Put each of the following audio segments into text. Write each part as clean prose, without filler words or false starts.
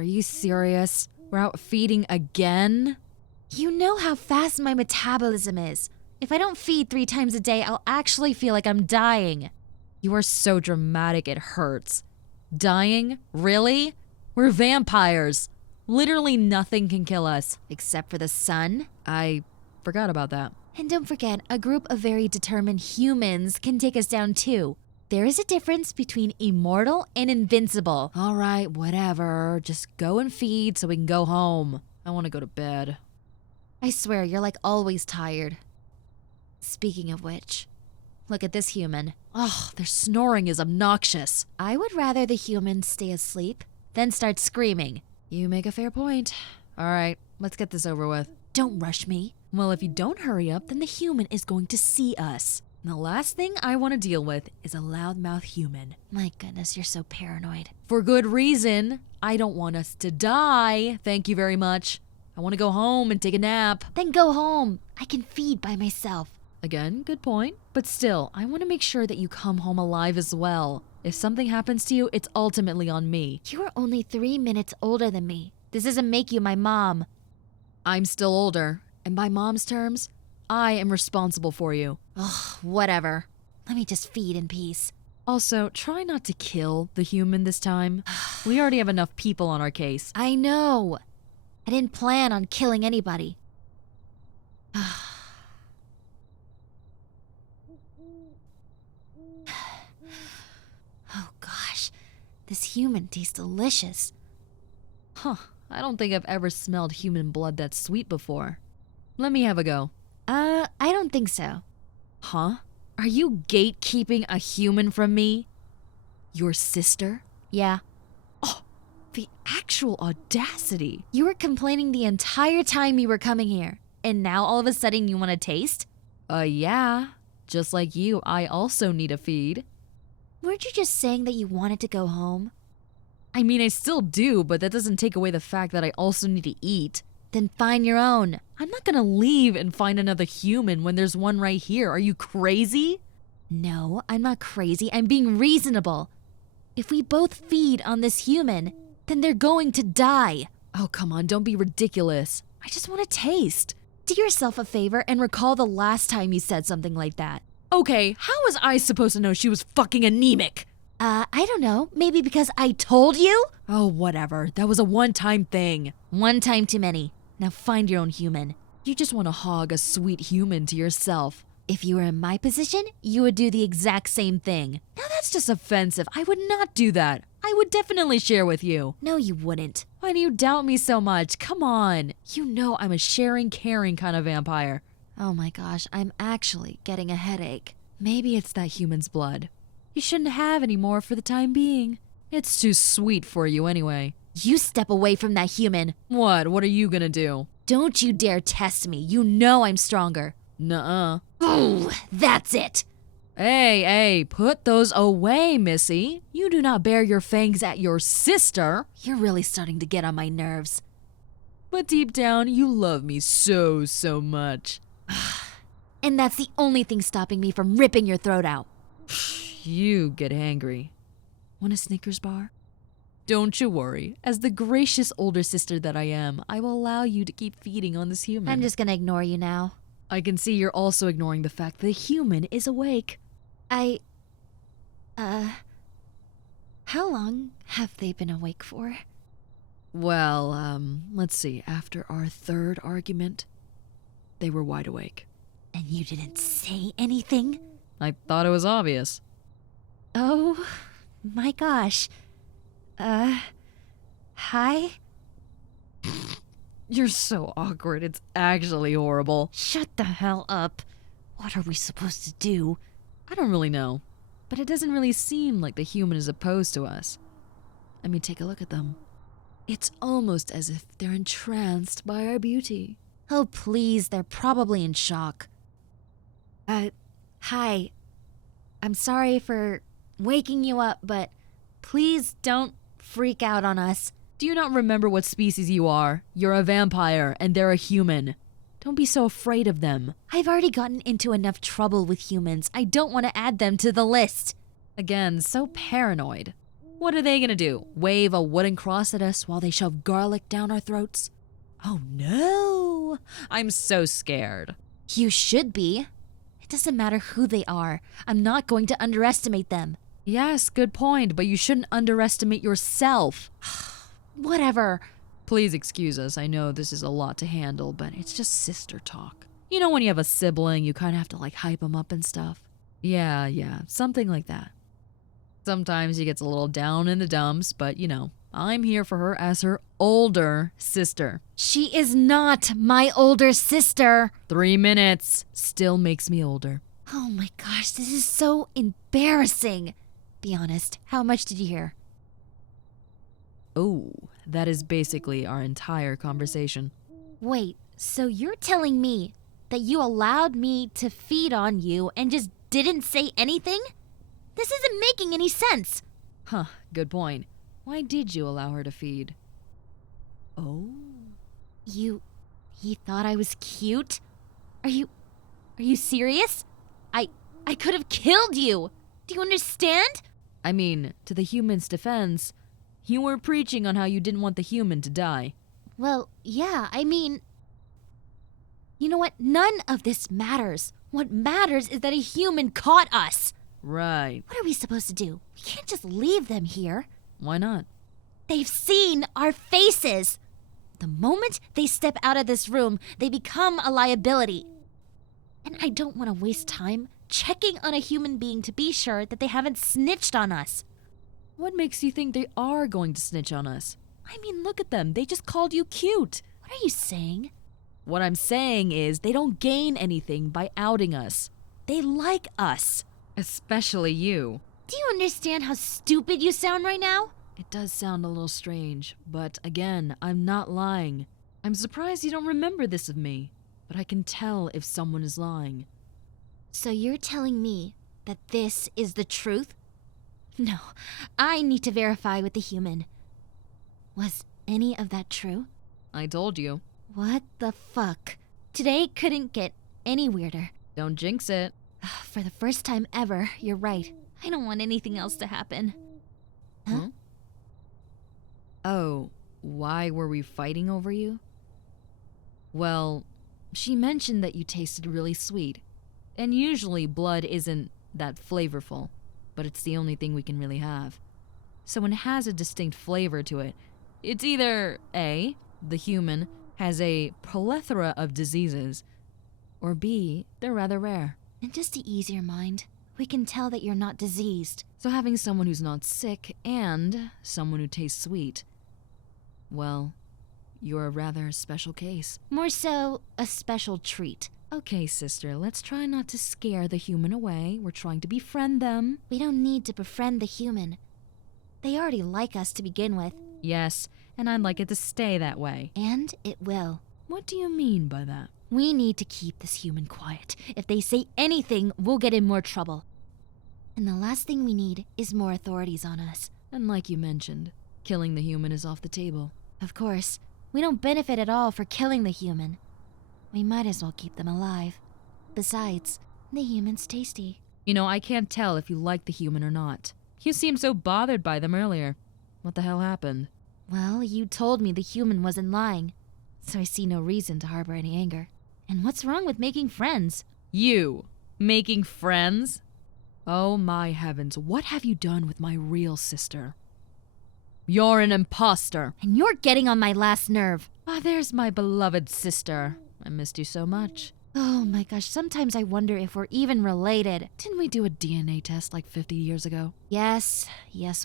are you serious? We're out feeding again? You know how fast my metabolism is. If I don't feed 3 times a day, I'll actually feel like I'm dying. You are so dramatic it hurts. Dying? Really? We're vampires. Literally nothing can kill us. Except for the sun. I forgot about that. And don't forget, a group of very determined humans can take us down too. There is a difference between immortal and invincible. All right, whatever. Just go and feed so we can go home. I want to go to bed. I swear, you're like always tired. Speaking of which, look at this human. Ugh, their snoring is obnoxious. I would rather the human stay asleep than start screaming. You make a fair point. All right, let's get this over with. Don't rush me. Well, if you don't hurry up, then the human is going to see us. And the last thing I want to deal with is a loudmouth human. My goodness, you're so paranoid. For good reason. I don't want us to die. Thank you very much. I want to go home and take a nap. Then go home. I can feed by myself. Again, good point. But still, I want to make sure that you come home alive as well. If something happens to you, it's ultimately on me. You are only 3 minutes older than me. This doesn't make you my mom. I'm still older. And by mom's terms, I am responsible for you. Ugh, whatever. Let me just feed in peace. Also, try not to kill the human this time. We already have enough people on our case. I know. I didn't plan on killing anybody. Oh gosh, this human tastes delicious. Huh, I don't think I've ever smelled human blood that's sweet before. Let me have a go. I don't think so. Huh? Are you gatekeeping a human from me? Your sister? Yeah. Oh, the actual audacity. You were complaining the entire time you were coming here, and now all of a sudden you want to taste? Yeah. Just like you, I also need a feed. Weren't you just saying that you wanted to go home? I mean, I still do, but that doesn't take away the fact that I also need to eat. Then find your own. I'm not gonna leave and find another human when there's one right here. Are you crazy? No, I'm not crazy. I'm being reasonable. If we both feed on this human, then they're going to die. Oh, come on, don't be ridiculous. I just want to taste. Do yourself a favor and recall the last time you said something like that. Okay, how was I supposed to know she was fucking anemic? I don't know. Maybe because I told you? Oh, whatever. That was a one-time thing. One time too many. Now find your own human. You just want to hog a sweet human to yourself. If you were in my position, you would do the exact same thing. Now that's just offensive. I would not do that. I would definitely share with you. No, you wouldn't. Why do you doubt me so much? Come on. You know I'm a sharing, caring kind of vampire. Oh my gosh, I'm actually getting a headache. Maybe it's that human's blood. You shouldn't have any more for the time being. It's too sweet for you anyway. You step away from that human. What? What are you gonna do? Don't you dare test me. You know I'm stronger. Nuh-uh. Ooh, that's it. Hey, put those away, Missy. You do not bare your fangs at your sister. You're really starting to get on my nerves. But deep down, you love me so much. And that's the only thing stopping me from ripping your throat out. You get angry. Want a Snickers bar? Don't you worry. As the gracious older sister that I am, I will allow you to keep feeding on this human. I'm just gonna ignore you now. I can see you're also ignoring the fact that the human is awake. How long have they been awake for? Well, let's see. After our third argument, they were wide awake. And you didn't say anything? I thought it was obvious. Oh, my gosh. Hi? You're so awkward. It's actually horrible. Shut the hell up. What are we supposed to do? I don't really know. But it doesn't really seem like the human is opposed to us. I mean, take a look at them. It's almost as if they're entranced by our beauty. Oh, please, they're probably in shock. Hi. I'm sorry for waking you up, but please don't freak out on us. Do you not remember what species you are? You're a vampire, and they're a human. Don't be so afraid of them. I've already gotten into enough trouble with humans. I don't want to add them to the list. Again, so paranoid. What are they gonna do? Wave a wooden cross at us while they shove garlic down our throats? Oh no! I'm so scared. You should be. It doesn't matter who they are. I'm not going to underestimate them. Yes, good point, but you shouldn't underestimate yourself. Whatever. Please excuse us. I know this is a lot to handle, but it's just sister talk. You know when you have a sibling, you kind of have to like hype them up and stuff? Yeah, something like that. Sometimes she gets a little down in the dumps, but you know, I'm here for her as her older sister. She is not my older sister. 3 minutes still makes me older. Oh my gosh, this is so embarrassing. Be honest, how much did you hear? Oh, that is basically our entire conversation. Wait, so you're telling me that you allowed me to feed on you and just didn't say anything? This isn't making any sense. Huh, good point. Why did you allow her to feed? Oh. You thought I was cute? Are you serious? I could have killed you. Do you understand? I mean, to the human's defense, you were preaching on how you didn't want the human to die. Well, yeah, I mean, you know what? None of this matters. What matters is that a human caught us. Right. What are we supposed to do? We can't just leave them here. Why not? They've seen our faces. The moment they step out of this room, they become a liability. And I don't want to waste time checking on a human being to be sure that they haven't snitched on us. What makes you think they are going to snitch on us? I mean, look at them. They just called you cute. What are you saying? What I'm saying is they don't gain anything by outing us. They like us. Especially you. Do you understand how stupid you sound right now? It does sound a little strange, but again, I'm not lying. I'm surprised you don't remember this of me, but I can tell if someone is lying. So you're telling me that this is the truth? No, I need to verify with the human. Was any of that true? I told you. What the fuck? Today couldn't get any weirder. Don't jinx it. For the first time ever, you're right. I don't want anything else to happen. Huh? Oh, why were we fighting over you? Well, she mentioned that you tasted really sweet. And usually blood isn't that flavorful, but it's the only thing we can really have. So when it has a distinct flavor to it, it's either A, the human has a plethora of diseases, or B, they're rather rare. And just to ease your mind, we can tell that you're not diseased. So having someone who's not sick and someone who tastes sweet, well, you're a rather special case. More so, a special treat. Okay, sister, let's try not to scare the human away. We're trying to befriend them. We don't need to befriend the human. They already like us to begin with. Yes, and I'd like it to stay that way. And it will. What do you mean by that? We need to keep this human quiet. If they say anything, we'll get in more trouble. And the last thing we need is more authorities on us. And like you mentioned, killing the human is off the table. Of course, we don't benefit at all for killing the human. We might as well keep them alive. Besides, the human's tasty. You know, I can't tell if you like the human or not. You seemed so bothered by them earlier. What the hell happened? Well, you told me the human wasn't lying, so I see no reason to harbor any anger. And what's wrong with making friends? You? Making friends? Oh my heavens, what have you done with my real sister? You're an imposter. And you're getting on my last nerve. Ah, there's my beloved sister. I missed you so much. Oh my gosh, sometimes I wonder if we're even related. Didn't we do a DNA test like 50 years ago? Yes,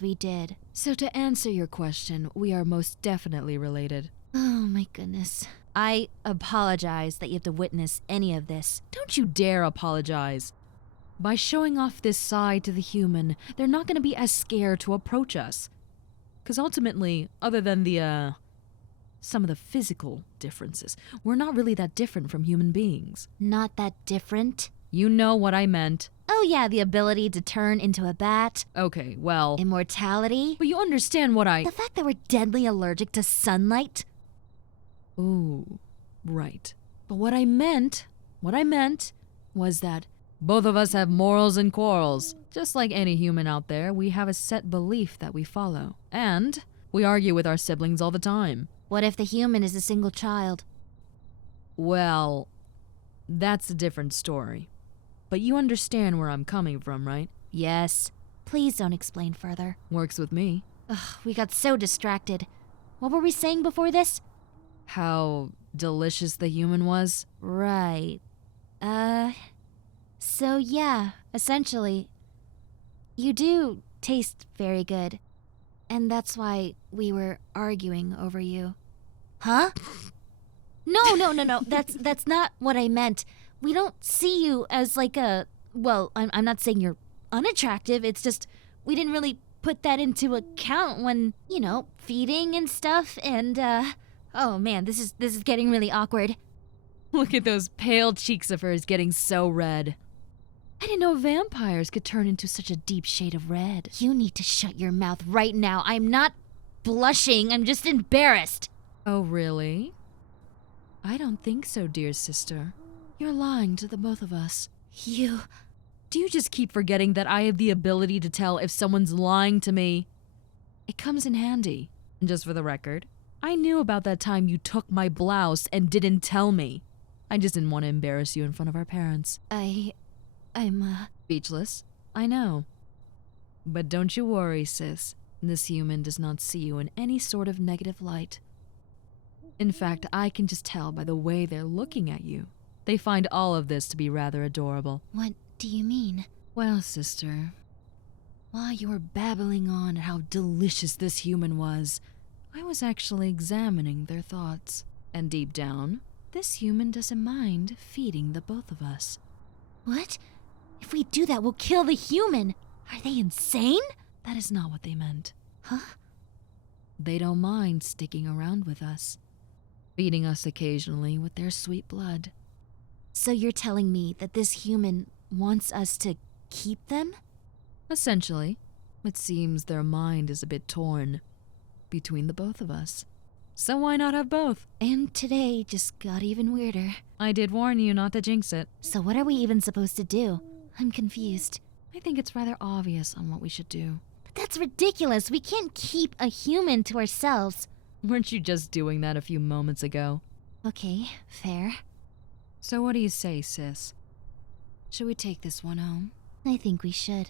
we did. So to answer your question, we are most definitely related. Oh my goodness. I apologize that you have to witness any of this. Don't you dare apologize. By showing off this side to the human, they're not going to be as scared to approach us. Because ultimately, other than some of the physical differences, we're not really that different from human beings. Not that different? You know what I meant. Oh yeah, the ability to turn into a bat. Okay, well... Immortality. But you understand what The fact that we're deadly allergic to sunlight. Ooh, right. But what I meant was that both of us have morals and quarrels, Just like any human out there, we have a set belief that we follow. And we argue with our siblings all the time. What if the human is a single child? Well, that's a different story. But you understand where I'm coming from, right? Yes. Please don't explain further. Works with me. Ugh, we got so distracted. What were we saying before this? How delicious the human was? Right. So yeah, essentially, you do taste very good. And that's why we were arguing over you. Huh? No. That's not what I meant. We don't see you as like a... Well, I'm not saying you're unattractive. It's just we didn't really put that into account when, feeding and stuff. And, oh man, this is getting really awkward. Look at those pale cheeks of hers getting so red. I didn't know vampires could turn into such a deep shade of red. You need to shut your mouth right now. I'm not blushing. I'm just embarrassed. Oh, really? I don't think so, dear sister. You're lying to the both of us. You... Do you just keep forgetting that I have the ability to tell if someone's lying to me? It comes in handy. And just for the record, I knew about that time you took my blouse and didn't tell me. I just didn't want to embarrass you in front of our parents. I'm Speechless? I know. But don't you worry, sis. This human does not see you in any sort of negative light. In fact, I can just tell by the way they're looking at you. They find all of this to be rather adorable. What do you mean? Well, sister, while you were babbling on at how delicious this human was, I was actually examining their thoughts. And deep down, this human doesn't mind feeding the both of us. What? If we do that, we'll kill the human. Are they insane? That is not what they meant. Huh? They don't mind sticking around with us, feeding us occasionally with their sweet blood. So you're telling me that this human wants us to keep them? Essentially, it seems their mind is a bit torn between the both of us. So why not have both? And today just got even weirder. I did warn you not to jinx it. So what are we even supposed to do? I'm confused. I think it's rather obvious on what we should do. But that's ridiculous. We can't keep a human to ourselves. Weren't you just doing that a few moments ago? Okay, fair. So what do you say, sis? Should we take this one home? I think we should.